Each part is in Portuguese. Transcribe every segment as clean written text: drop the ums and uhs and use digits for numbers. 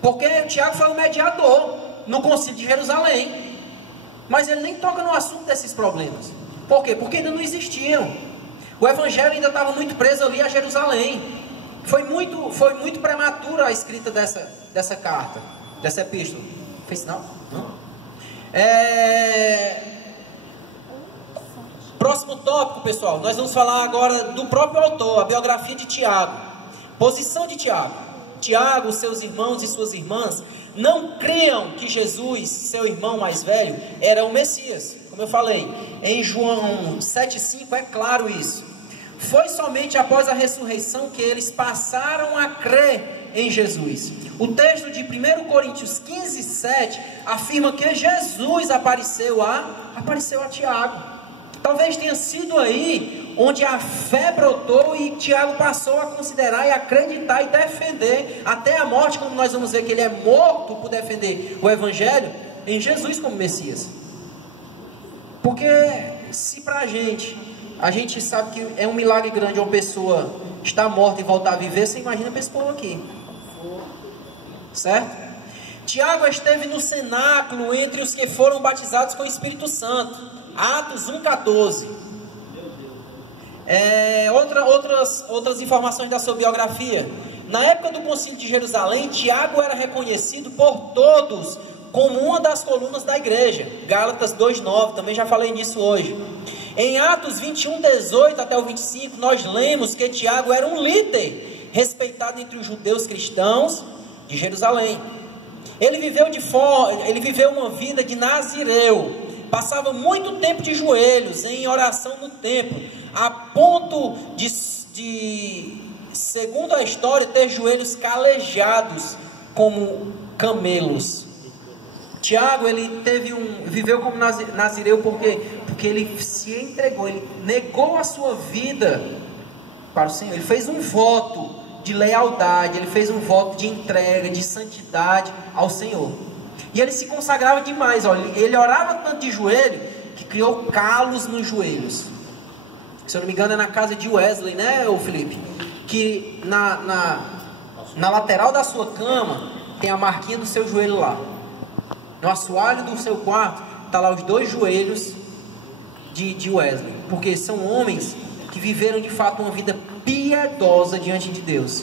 Porque Tiago foi o mediador no concílio de Jerusalém. Mas ele nem toca no assunto desses problemas. Por quê? Porque ainda não existiam. O evangelho ainda estava muito preso ali a Jerusalém. Foi muito prematura a escrita dessa carta, dessa epístola. Fez sinal? Não? Próximo tópico, pessoal. Nós vamos falar agora do próprio autor, a biografia de Tiago. Posição de Tiago. Tiago, seus irmãos e suas irmãs não criam que Jesus, seu irmão mais velho, era o Messias. Como eu falei, em João 7,5 é claro isso. Foi somente após a ressurreição que eles passaram a crer em Jesus. O texto de 1 Coríntios 15:7 afirma que Jesus apareceu a Tiago. Talvez tenha sido aí onde a fé brotou e Tiago passou a considerar e acreditar e defender até a morte, como nós vamos ver que ele é morto por defender o evangelho, em Jesus como Messias. Porque se pra a gente sabe que é um milagre grande uma pessoa estar morta e voltar a viver, você imagina para esse povo aqui. Certo? Tiago esteve no cenáculo entre os que foram batizados com o Espírito Santo. Atos 1,14. Outras informações da sua biografia. Na época do concílio de Jerusalém, Tiago era reconhecido por todos como uma das colunas da igreja. Gálatas 2,9, também já falei nisso hoje. Em Atos 21:18 até o 25, nós lemos que Tiago era um líder respeitado entre os judeus cristãos de Jerusalém. Ele viveu uma vida de nazireu, passava muito tempo de joelhos em oração no templo, a ponto de, segundo a história, ter joelhos calejados como camelos. Tiago, ele viveu como nazireu porque ele se entregou, ele negou a sua vida para o Senhor. Ele fez um voto de lealdade, ele fez um voto de entrega, de santidade ao Senhor. E ele se consagrava demais, olha, ele orava tanto de joelho que criou calos nos joelhos. Se eu não me engano é na casa de Wesley, né, ô Felipe? Que na lateral da sua cama tem a marquinha do seu joelho lá. No assoalho do seu quarto está lá os 2 joelhos de Wesley. Porque são homens que viveram de fato uma vida piedosa diante de Deus.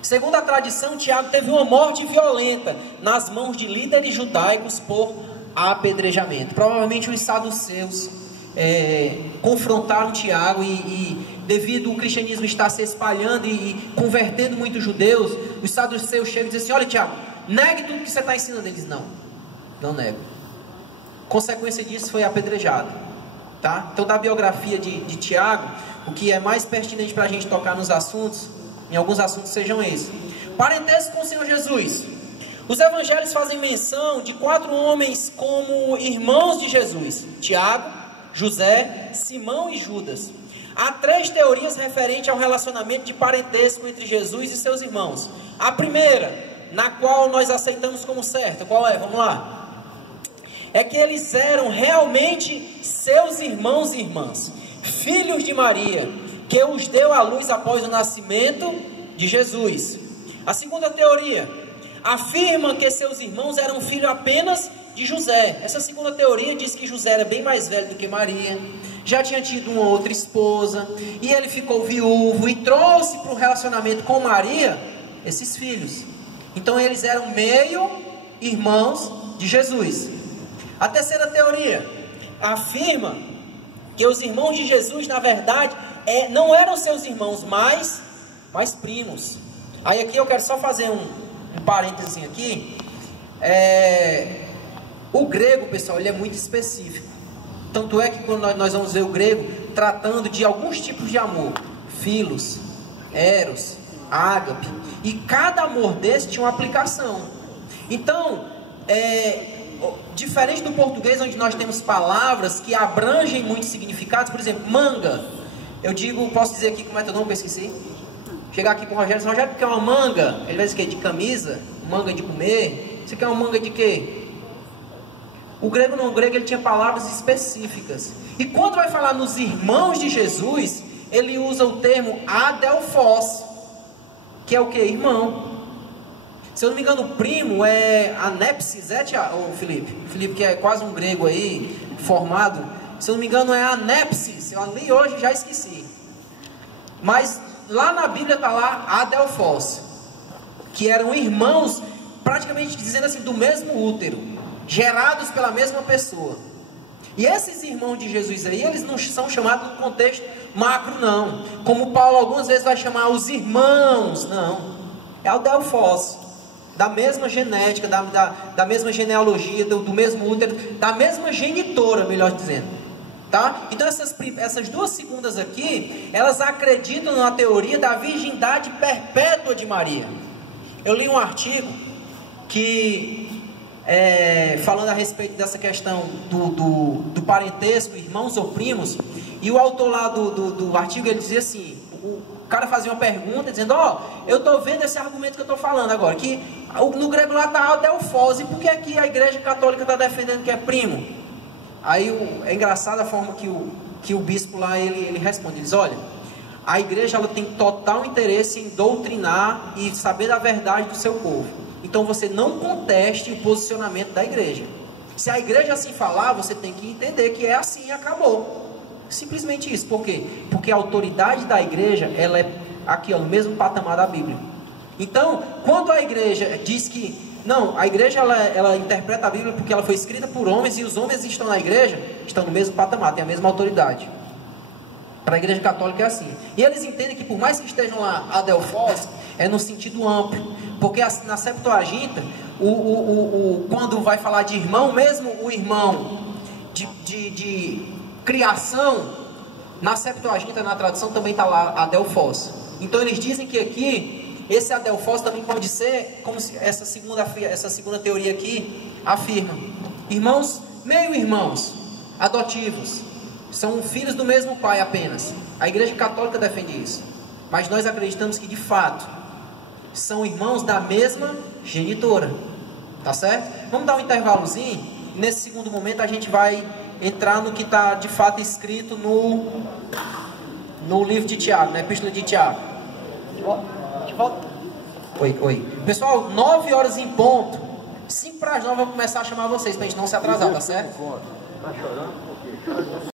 Segundo a tradição, Tiago teve uma morte violenta nas mãos de líderes judaicos por apedrejamento. Provavelmente os saduceus confrontaram Tiago e devido ao cristianismo estar se espalhando e convertendo muitos judeus, os saduceus chegam e dizem assim: olha Tiago, negue tudo que você está ensinando. Eles não nego. Consequência disso foi apedrejado. Tá? Então da biografia de Tiago, o que é mais pertinente para a gente tocar nos assuntos, em alguns assuntos sejam esses. Parentesco com o Senhor Jesus. Os evangelhos fazem menção de 4 homens como irmãos de Jesus: Tiago, José, Simão e Judas. Há 3 teorias referentes ao relacionamento de parentesco entre Jesus e seus irmãos. A primeira, na qual nós aceitamos como certa, qual é? Vamos lá. É que eles eram realmente seus irmãos e irmãs, filhos de Maria, que os deu à luz após o nascimento de Jesus. A segunda teoria afirma que seus irmãos eram filhos apenas de José. Essa segunda teoria diz que José era bem mais velho do que Maria, já tinha tido uma outra esposa, e ele ficou viúvo e trouxe para o relacionamento com Maria esses filhos. Então eles eram meio irmãos de Jesus. A terceira teoria afirma que os irmãos de Jesus, na verdade, não eram seus irmãos, mas primos. Aí aqui eu quero só fazer um parênteses aqui. O grego, pessoal, ele é muito específico. Tanto é que quando nós vamos ver o grego tratando de alguns tipos de amor, filos, eros, ágape, e cada amor desse tinha uma aplicação. Então, diferente do português, onde nós temos palavras que abrangem muitos significados, por exemplo, manga. Posso dizer aqui como é teu nome, que eu esqueci? Chegar aqui para o Rogério, Rogério, porque é uma manga, ele vai dizer que é de camisa, manga de comer, você quer uma manga de quê? O grego não, o grego ele tinha palavras específicas. E quando vai falar nos irmãos de Jesus, ele usa o termo adelphos, que é o que? Irmão. Se eu não me engano, o primo é anepsis, o Felipe? Felipe, que é quase um grego aí, formado. Se eu não me engano, é anepsis. Eu li hoje, já esqueci. Mas lá na Bíblia está lá adelfos, que eram irmãos, praticamente dizendo assim, do mesmo útero, gerados pela mesma pessoa. E esses irmãos de Jesus aí, eles não são chamados no contexto macro, não. Como Paulo algumas vezes vai chamar os irmãos, não. É adelfos, da mesma genética, da mesma genealogia, do mesmo útero, da mesma genitora, melhor dizendo. Tá? Então essas duas segundas aqui, elas acreditam na teoria da virgindade perpétua de Maria. Eu li um artigo que falando a respeito dessa questão do parentesco, irmãos ou primos, e o autor lá do artigo, ele dizia assim, o cara fazia uma pergunta dizendo, eu estou vendo esse argumento que eu estou falando agora, que no grego lá está adelfos, e por que aqui a igreja católica está defendendo que é primo? Aí é engraçado a forma que o bispo lá ele responde. Ele diz, olha, a igreja ela tem total interesse em doutrinar e saber da verdade do seu povo. Então você não conteste o posicionamento da igreja. Se a igreja assim falar, você tem que entender que é assim e acabou. Simplesmente isso. Por quê? Porque a autoridade da igreja, ela é aqui no mesmo patamar da Bíblia. Então, quando a igreja diz que não, a igreja ela interpreta a Bíblia porque ela foi escrita por homens, e os homens que estão na igreja estão no mesmo patamar, têm a mesma autoridade. Para a igreja católica é assim. E eles entendem que por mais que estejam lá adelfos, é no sentido amplo. Porque na Septuaginta, quando vai falar de irmão, mesmo o irmão de criação, na Septuaginta, na tradução, também está lá adelfos. Então eles dizem que aqui esse adelfos também pode ser, como se essa segunda teoria aqui afirma, irmãos, meio-irmãos, adotivos, são filhos do mesmo pai apenas. A igreja católica defende isso, mas nós acreditamos que de fato são irmãos da mesma genitora, tá certo? Vamos dar um intervalozinho, e nesse segundo momento a gente vai entrar no que está de fato escrito no livro de Tiago, na epístola de Tiago. Oi. Pessoal, 9 horas em ponto. 5 para as 9 eu vou começar a chamar vocês, para a gente não se atrasar, tá certo? Tá chorando por quê?